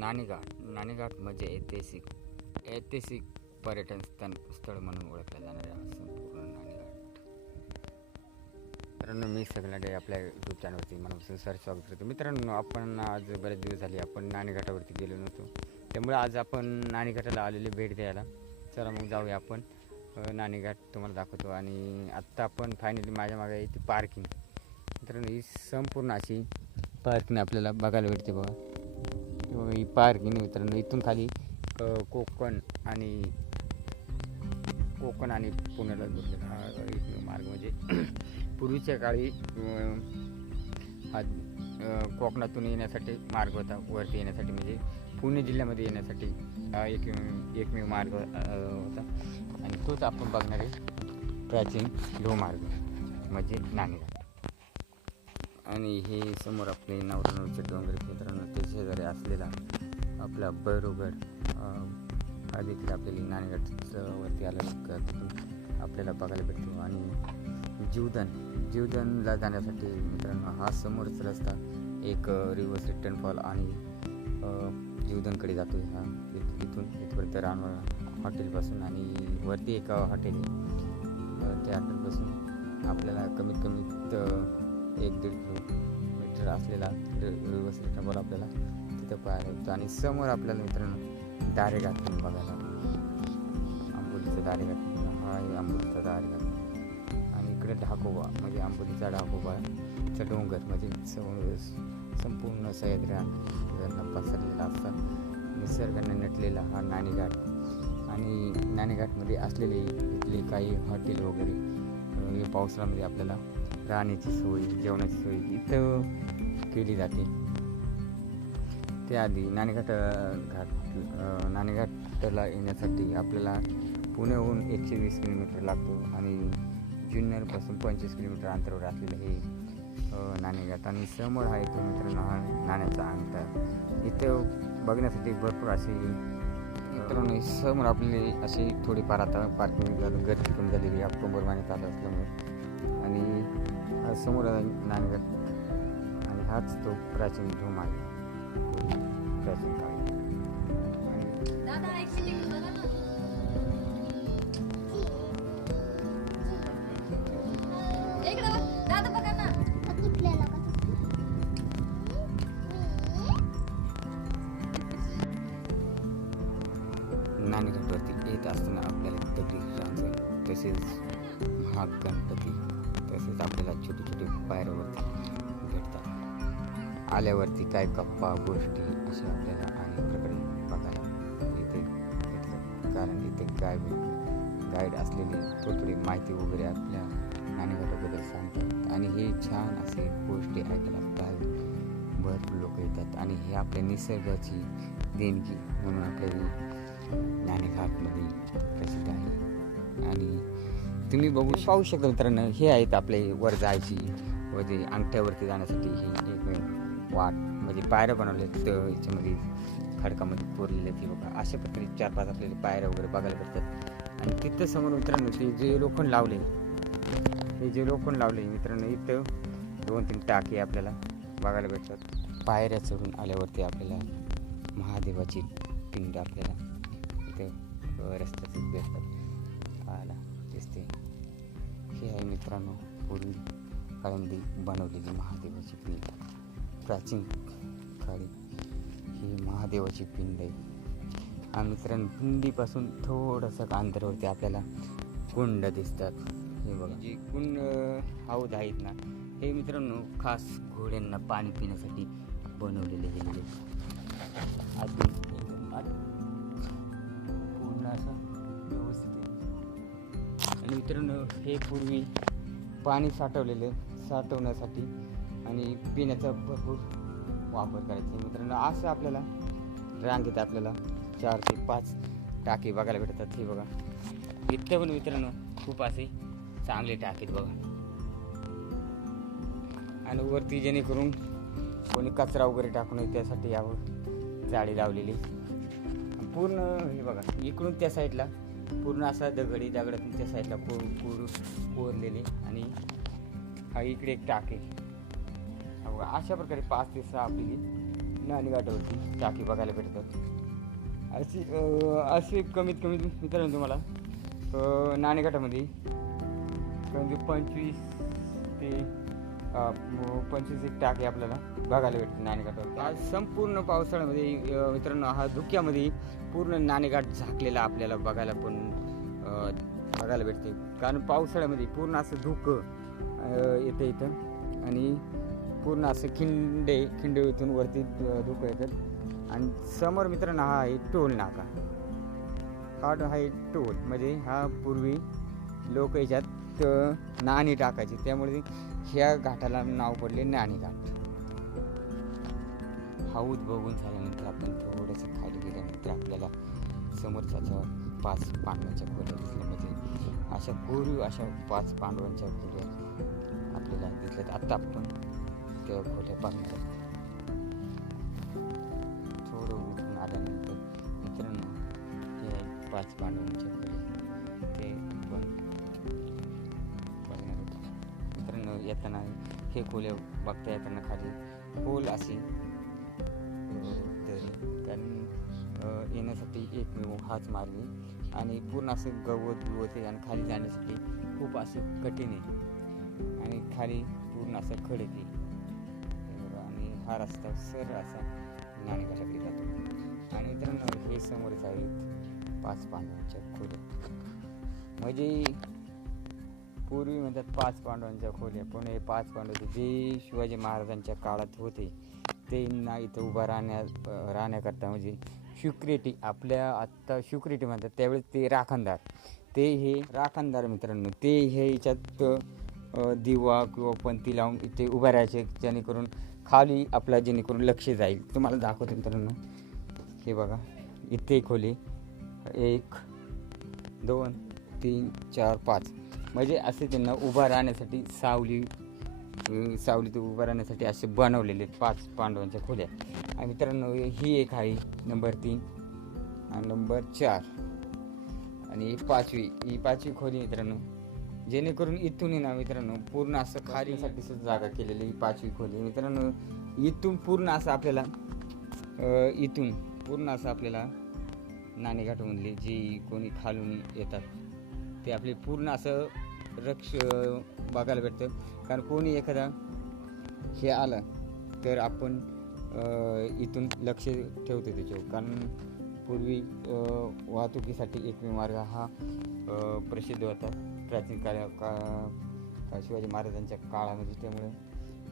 नाणेघाट नाणेघाट म्हणजे ऐतिहासिक ऐतिहासिक पर्यटन स्थान स्थळ म्हणून ओळखलं जाणारे संपूर्ण नाणेघाट मित्रांनो मी सगळ्यांकडे आपल्या यूट्यूब चॅनलवरती मनापासून सर स्वागत करतो. मित्रांनो आपण आज बरेच दिवस झाले आपण नाणेघाटावरती गेलो नव्हतो. त्यामुळे आज आपण नाणेघाटाला आलेली भेट द्यायला. चला मग जाऊया आपण. नाणेघाट तुम्हाला दाखवतो. आणि आत्ता आपण फायनली माझ्या मागे आहे ती पार्किंग मित्रांनो ही संपूर्ण अशी पार्किंग आपल्याला बघायला भेटते बघा. ही पार्किंग मित्रांनो. इथून खाली कोकण आणि कोकण आणि पुण्याला जोडलेला हा मार्ग म्हणजे पूर्वीच्या काळी हा कोकणातून येण्यासाठी मार्ग होता वरती येण्यासाठी म्हणजे पुणे जिल्ह्यामध्ये येण्यासाठी हा एक एकमेव मार्ग होता. आणि तोच आपण बघणारे प्राचीन लोहमार्ग म्हणजे नाणेघाट आणि हे समोर आपले नवरनवरचे डोंगर मित्रांनो. ते शेजारी असलेला आपला बरोबर हा देखील आपल्याला नाणेगडवरती वरती आलेला तिथून आपल्याला बघायला भेटतो. आणि जीवदान जीवदानला जाण्यासाठी मित्रांनो हा समोरच रस्ता एक रिव्हर्स रिटर्न फॉल आणि अ, जीवदानकडे जातो हा. इथून इथपर्यंत रानवा हॉटेलपासून आणि वरती एक हॉटेल आहे. त्या हॉटेलपासून आपल्याला कमीत कमी एक दीड किलोमीटर असलेला रिव्हर्स रिटर्न आपल्याला तिथं पाहायला होतो आणि समोर आपल्याला मित्रांनो दारेघाट पण बघायला आंबोलीचा दारेघाट हा आहे आंबोलीचा दारेघाट आणि इकडे ढाकोबा म्हणजे आंबोलीचा ढाकोबाचा डोंगर म्हणजे संपूर्ण सह्याद्र्यांना पसरलेला असतात निसर्गाने नटलेला हा नाणेघाट. आणि नाणेघाटमध्ये असलेले इथले काही हॉटेल वगैरे हे पावसाळ्यामध्ये आपल्याला राहण्याची सोय जेवणाची सोय इथं केली जाते. त्याआधी नाणेघाट घाट नाणेघाटला नाणेघाटाला येण्यासाठी आपल्याला पुण्याहून एकशे वीस किलोमीटर लागतो आणि जुन्नरपासून पंचवीस किलोमीटर अंतरावर असलेलं हे नाणेघाट आणि समोर आहे तो मित्रांनो हा नाण्याचा अंतर. इथं बघण्यासाठी भरपूर असे मित्रांनो समोर आपले अशी थोडीफार आता पार्किंग झालं गर्दी पण झालेली ऑक्टोबर महिन्यात आलं असल्यामुळे. आणि हा समोर आहे आणि हाच तो प्राचीन धूम आहे. प्राचीन काळ. आणि येत असताना आपल्याला दगडी रांजण तसेच महागणपती तसेच आपल्याला छोटे छोटे पायऱ्यावरती भेटतात आल्यावरती काय गप्पा गोष्टी असे आपल्याला अनेक प्रकारे बघायला इथे भेटतात कारण इथे गाईड गाईड असलेले थोडी माहिती वगैरे आपल्या नाणेघाटाबद्दल सांगतात. आणि हे छान असे गोष्टी ऐकायला काय भरपूर लोक येतात. आणि हे आपल्या निसर्गाची देणगी म्हणून आपल्या नाणेघाटमध्ये प्रसिद्ध आहे. आणि तुम्ही बघू पाहू शकता मित्रांनो हे आहेत आपले वर जायची व जे अंगठ्यावरती जाण्यासाठी ही एक वाट म्हणजे पायऱ्या बनवल्या तिथं याच्यामध्ये खडकामध्ये कोरलेले ती बघा. अशा प्रकारे चार पाच आपल्याला पायऱ्या वगैरे बघायला भेटतात. आणि तिथं समोर मित्रांनो ते जे लोखंड लावले हे जे लोखंड लावले मित्रांनो इथं दोन तीन टाके आपल्याला बघायला भेटतात. पायऱ्या चढून आल्यावरती आपल्याला महादेवाची पिंड आपल्याला इथं अ, रस्त्यातच भेटतात. आला दिसते. हे आहे मित्रांनो पूर्वी काळामध्ये बनवलेली महादेवाची पिंड. प्राचीन काळी ही महादेवाची पिंड आहे. आणि मित्रांनो पिंडीपासून थोडंसं अंतरावरती आपल्याला कुंड दिसतात. हे बघा. जे कुंड हौद आहेत ना हे मित्रांनो खास घोड्यांना पाणी पिण्यासाठी बनवलेले हे अजून आणि मित्रांनो हे पूर्वी पाणी साठवलेलं साठवण्यासाठी आणि पिण्याचा भरपूर वापर करायचे. मित्रांनो असं आपल्याला रांगेत आपल्याला चार ते पाच टाके बघायला भेटतात. हे बघा. इथं पण मित्रांनो खूप असे चांगले टाकेत बघा. आणि वरती जेणेकरून कोणी कचरा वगैरे टाकू नये त्यासाठी यावर जाळी लावलेली. पूर्ण हे बघा इकडून त्या साईडला पूर्ण असा दगडी दगडातून तुमच्या साईडला कोर कोर कोरलेले आणि हा इकडे एक टाके. बघा अशा प्रकारे पाच ते सहा आपली नाणेघाटावरती टाकी बघायला भेटतात. अशी असे कमीत कमी मित्रांनो तुम्हाला नाणेघाटामध्ये कमी पंचवीस ते पंचवीस एक टाके आपल्याला बघायला भेटते नाणेघाटावर आज संपूर्ण पावसाळ्यामध्ये मित्रांनो हा धुक्यामध्ये पूर्ण नाणेघाट झाकलेला आपल्याला बघायला पण बघायला भेटते कारण पावसाळ्यामध्ये पूर्ण असं धुकं येतं इथं. आणि पूर्ण असं खिंडे खिंडे इथून वरती धुकं येतात. आणि समोर मित्रांनो हा आहे टोल नाका. हा आहे टोल. म्हणजे हा पूर्वी लोक याच्यात तिथं नाणी टाकायची. त्यामुळे ह्या घाटाला नाव पडले नाणी घाट. हाऊद बघून झाल्यानंतर आपण थोडंसं खाली गेल्यानंतर आपल्याला समोरचा पाच पांडवांच्या खोल्या दिसल्या. म्हणजे अशा कोरीव अशा पाच पांडवांच्या खोल्या आपल्याला दिसल्यात. आत्ता आपण त्या खोल्या पाहणार थोडं उठून आल्यानंतर मित्रांनो ते पाच पांडवांच्या खोल्या ते येताना हे खोले बघता येताना खाली खोल अशी तरी कारण येण्यासाठी एकमेव हाच मार्ग आणि पूर्ण असं गवत बिवत आहे आणि खाली जाण्यासाठी खूप असं कठीण आहे. आणि खाली पूर्ण असं खडक आहे आणि हा रस्ता सर असा नाणेकाशाकडे जातो. आणि मित्रांनो हे समोरच आहेत पाच पांडवांच्या खोल्या. म्हणजे पूर्वी म्हणतात पाच पांडवांच्या खोल्या पण हे पाच पांडव जे शिवाजी महाराजांच्या काळात होते ते ना इथं उभा राहण्या राहण्याकरता म्हणजे शुक्रेटी आपल्या आत्ता शुक्रेटी म्हणतात त्यावेळेस ते राखणदार. ते हे राखणदार मित्रांनो ते हे याच्यात दिवा किंवा पंती लावून इथे उभा राहायचे जेणेकरून खाली आपला जेणेकरून लक्ष जाईल. तुम्हाला दाखवतो मित्रांनो. हे बघा इथे खोली. एक दोन तीन चार पाच. म्हणजे असे त्यांना उभा राहण्यासाठी सावली सावलीत उभा राहण्यासाठी असे बनवलेले आहेत पाच पांडवांच्या खोल्या. आणि मित्रांनो ही एक आहे नंबर तीन आणि नंबर चार. आणि ही पाचवी ही पाचवी खोली मित्रांनो. जेणेकरून इथून ना मित्रांनो पूर्ण असं खारीसाठी सुद्धा जागा केलेली ही पाचवी खोली मित्रांनो इथून पूर्ण असं आपल्याला इथून पूर्ण असं आपल्याला नाणेघाटमधले जी कोणी खालून येतात. ते आपले पूर्ण असं रक्ष बघायला भेटतं. कारण कोणी एखादा हे आलं तर आपण इथून लक्ष ठेवतो त्याच्यावर. कारण पूर्वी वाहतुकीसाठी एकमेव मार्ग हा प्रसिद्ध होता. प्राचीन काळा का शिवाजी महाराजांच्या काळामध्ये. त्यामुळे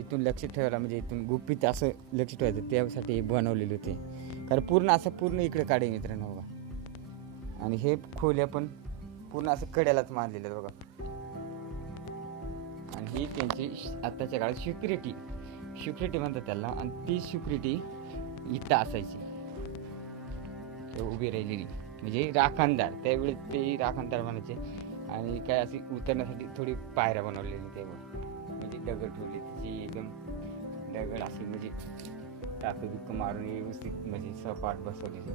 इथून लक्ष ठेवायला म्हणजे इथून गुपित असं लक्ष ठेवायचं. त्यासाठी हे बनवलेले होते. कारण पूर्ण असं पूर्ण इकडे काढे मित्रांनो बघा. आणि हे खोल्या पण पूर्ण असं कड्यालाच मारलेलं आहे बघा. आणि ही त्यांची आत्ताच्या काळात सिक्युरिटी. सिक्युरिटी म्हणतात त्याला आणि ती सिक्युरिटी इथं असायची. ते उभी राहिलेली. म्हणजे राखणदार. त्यावेळेस ते राखणदार म्हणायचे. आणि काय अशी उतरण्यासाठी थोडी पायऱ्या बनवलेली तेव्हा म्हणजे दगड ठेवली त्याची एकदम दगड अशी म्हणजे टाकं बिक मारून व्यवस्थित म्हणजे सपाट बसवलेली.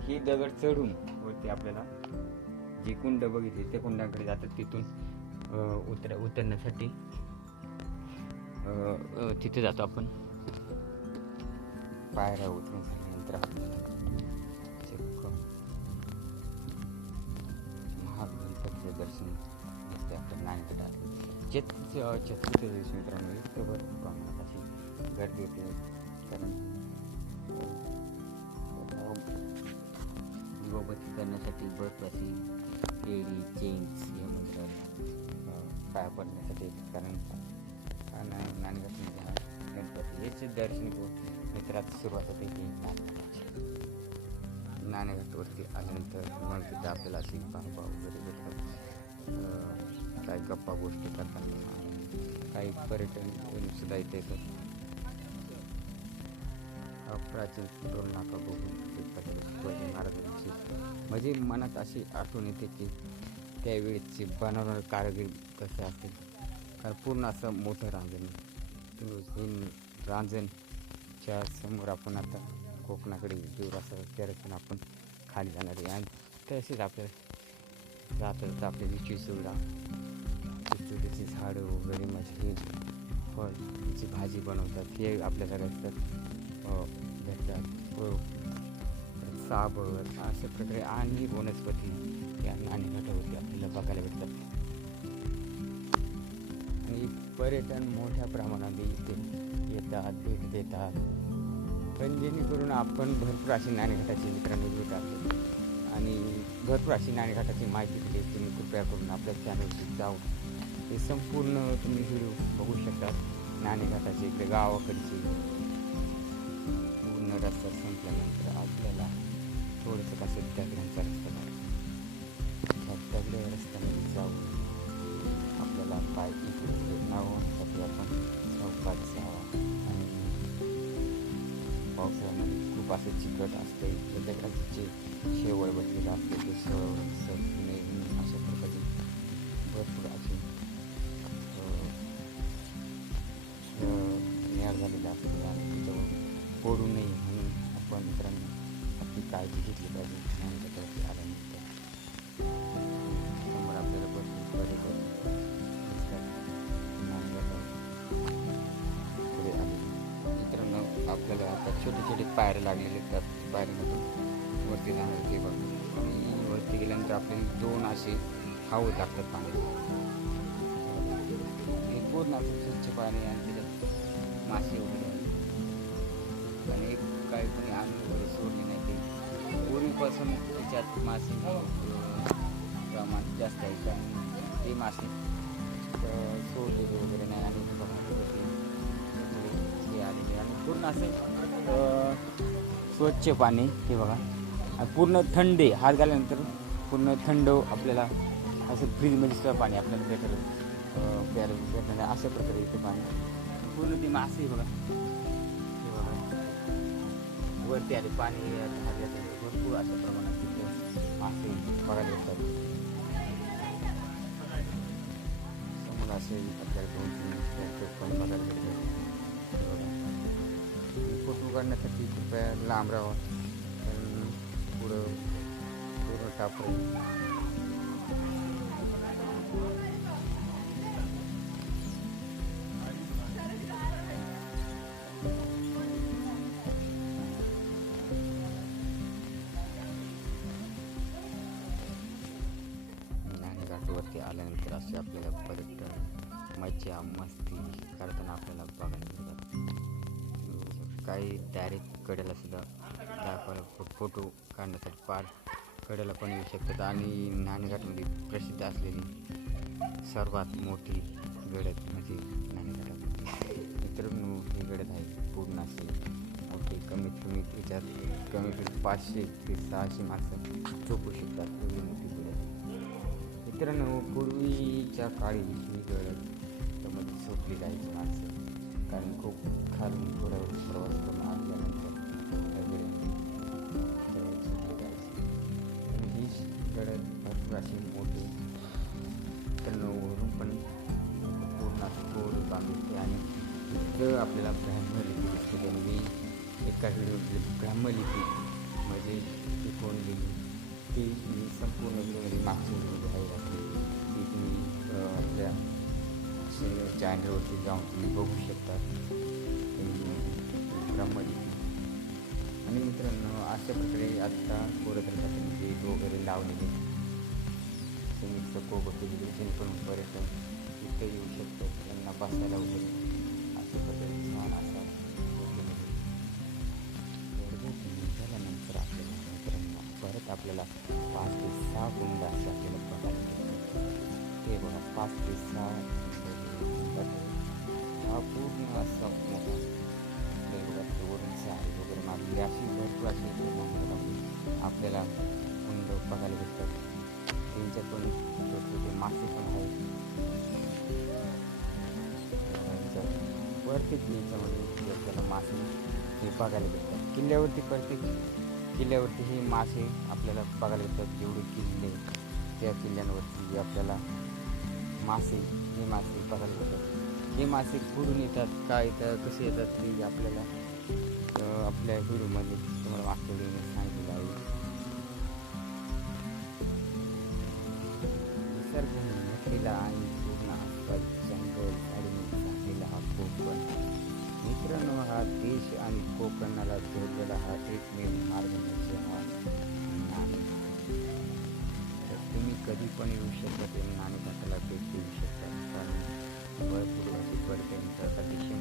ही दगड चढून वरती आपल्याला जे कुंड बघितले त्या कुंडाकडे जातात तिथून उतर उतरण्यासाठी तिथे जातो आपण पायऱ्या उतरून झाल्यानंतर महागणपतीचं दर्शन दिसते आपल्या नाणेकडे चेत चतुर्थी दिवशी मित्रांनो इतकं प्रमाणात अशी गर्दी होते कारण दिवाबत्ती करण्यासाठी बस अशी केळी चेन्स हे मंदिरात अं, पाया पडण्यासाठी कारण हा ना- नाणेगाठमध्ये हा? गणपती. हेच दर्शन घेऊन मित्रात सुरुवात होते की नाणेगाठाची नाणेघाटवरती आल्यानंतर मग तिथे आपल्याला अशी बाबा वगैरे भेटतात. काही गप्पा गोष्टी करताना काही पर्यटन सुद्धा इथे येतात. हा प्राचीन टोल नाका बघून. शिवाजी महाराजांची म्हणजे मनात अशी आठवण येते की त्यावेळेची बनवणार कारागीर कसे असतील कारण पूर्ण असं मोठं रांजण हे रांजणच्या समोर आपण आता कोकणाकडे दूर असं त्या आपण खाली जाणार आहे. आणि तसेच आपल्याला जाता जाता आपल्याला चिसोडा चिचोड्याची झाडं वगैरे म्हणजे हे फळ जी भाजी बनवतात. हे आपल्याला असतात भेटतात. साबर अशा प्रकारे आणि वनस्पती या नाणेघाटावरती आपल्याला बघायला भेटतात. आणि पर्यटन मोठ्या प्रमाणात इथे येतात भेट देतात. पण जेणेकरून आपण भरपूर अशी नाणेघाटाची मित्रांनो भेट टाकतो आणि भरपूर अशी नाणेघाटाची माहिती दिली तुम्ही कृपया करून आपल्या चॅनलशी जाऊन ते संपूर्ण तुम्ही व्हिडिओ बघू शकता नाणेघाटाचे इकडे गावाकडचे. पूर्ण रस्ता संपल्यानंतर आपल्याला थोडंसं कसं त्यागण्याचा रस्ता लागतो त्या दगड्या रस्त्यामध्ये जाऊन आपल्याला पाय इकडे नावासाठी आपण चौकात जावा आणि पावसाळ्यामध्ये खूप असं चिकट असते इथे दगडाचे जे शेवळ बसलेलं असतं ते शेवळ सरणे अशा प्रकारचे भरपूर असे अं, अं, तयार असते आणि त्याच्यावर पडू नये म्हणून आपण मित्रांनो ही काळजी घेतली पाहिजे. आणि त्याच्यावरती आल्यानंतर. समोर आपल्याला भरपूर पर्यटन दिसतात. पुढे आले. मित्रांनो आपल्याला आता छोटे छोटे पायऱ्या लागलेले आहेत. पायऱ्यामधून वरती जाणार ते बघ. आणि वरती गेल्यानंतर आपल्याला दोन असे हाऊ लागतात पाणी हे पूर्ण असं स्वच्छ पाणी आणि त्याच्यात मासे वगैरे काही कोणी वगैरे सोडले नाही ते. पूर्वीपासून त्याच्यात मासे प्रमाण जास्त आहे कारण ते मासे सोडलेले वगैरे नाही आणि बघा ते आलेले आणि पूर्ण असे स्वच्छ पाणी हे बघा. पूर्ण थंडे हात घाल्यानंतर पूर्ण थंड आपल्याला असं फ्रीजमध्ये सुद्धा पाणी आपल्याला भेटलं प्यार प्यायला भेटणार अशा प्रकारे इथे पाणी. पूर्ण ते मासे बघा. वरती आले पाणी भरपूर अशा प्रमाणात तिथं मासे बघायला येतात. समोर असे आपल्याला दोन तीन पण बघायला भेटतात. फोटो काढण्यासाठी कृपया लांब राहावं पुढं पूर्ण टाकून आल्यानंतर असे आपल्याला पर्यटन मजा मस्ती करताना आपल्याला बघायला मिळतात. काही डायरेक्ट कडेला सुद्धा दाखवायला फोटो काढण्यासाठी पार कडेला पण येऊ शकतात. आणि नाणेघाटमध्ये प्रसिद्ध असलेली सर्वात मोठी गडद म्हणजे नाणेघाटामध्ये मित्रांनो ही गडद आहे पूर्ण अशी मोठी कमीत कमी त्याच्यात कमीत कमी पाचशे ते सहाशे माणसं झोपू शकतात. एवढी मोठी मित्रांनो पूर्वीच्या काळी ही गड त्यामध्ये झोपली जायची माणसं. कारण खूप खालून थोडा प्रवास करून आल्यानंतर झोपली जायची. ही गड भरपूर अशी मोठी त्यांना वरून पण पूर्ण असं गोल बांधते आणि इथं आपल्याला ब्राह्मलिपी दिसते. त्यांनी एका व्हिडिओ ब्राह्मलिपी म्हणजे शिकवून कोण लिहिली ती मी संपूर्ण व्हिडिओमध्ये मागच्या व्हिडिओमध्ये आहे घातली ती तुम्ही आपल्या चॅनलवरती जाऊन तुम्ही बघू शकता ब्रह्मलिपी आणि मित्रांनो अशा प्रकारे आत्ता कोरदरसाठी गेट वगैरे लावलेले तुम्ही कोबं केलेले जेणेकरून पर्यटन इथे येऊ शकतात त्यांना बसायला वगैरे अशा प्रकारे छान असा परत आपल्याला पाच ते सहा गुंड असे आपल्याला बघायला भेटतात ते बघा पाच ते सहा हा पूर्ण असा मोठा देवळात वरून साडी वगैरे मागली अशी भरपूर अशी आपल्याला कुंड बघायला भेटतात. त्यांच्यात पण छोटे मासे पण आहेत. त्यांच्या प्रत्येक याच्यामध्ये आपल्याला मासे हे बघायला भेटतात. किल्ल्यावरती प्रत्येक किल्ल्यावरती हे मासे आपल्याला बघायला भेटतात. जेवढे किल्ले त्या किल्ल्यांवरती जे आपल्याला मासे हे मासे बघायला भेटतात. हे मासे कुठून येतात काय येतात कसे येतात ते आपल्याला आपल्या व्हिडिओमध्ये तुम्हाला मागच्या सांगितलं सांगितलेलं आहे. निसर्ग नसलेला आणि देश आणि कोकणाला जोडलेला हा एकमेव मार्ग म्हणजे हा तर तुम्ही कधी पण येऊ शकता ते नाणेघाटाला भेट देऊ शकता. कारण भरपूर अशी पर्यटन अतिशय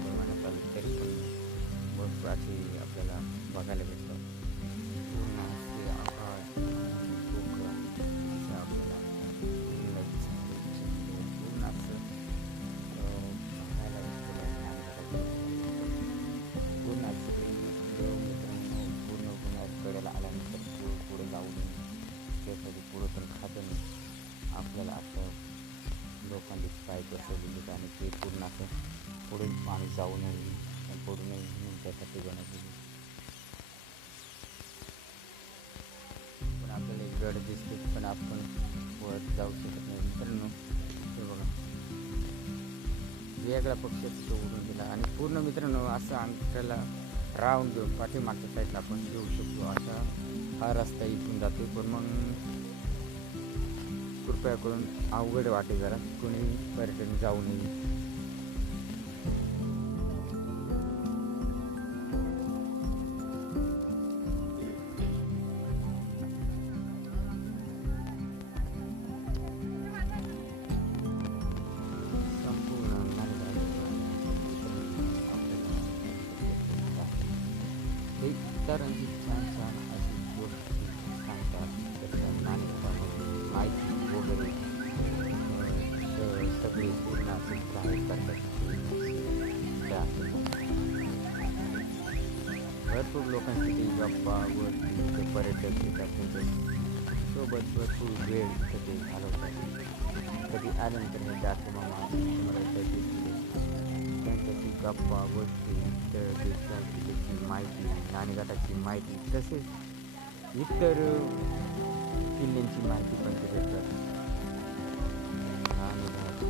जाऊ शकत नाही. मित्रांनो हे बघा. वेगळा पक्ष सोडून दिला. आणि पूर्ण मित्रांनो असं आमच्याला राऊंड घेऊन पाठीमागच्या साईडला आपण घेऊ शकतो. असा हा रस्ता इथून जातो पण मग कृपया करून अवघड वाटे जरा. कोणी पर्यटन जाऊ नये. Currently, Samsung has its first contract with the management of the. The service will not supply perfectly Therefore, locations of uh, power separated with the princess. So, but for food, where the thing allowed. The island can be that. गप्पा गोष्टी इतर देशाची माहिती नाणेघाटाची माहिती तसेच इतर किल्ल्यांची माहिती पण ते देतात नाणेघाट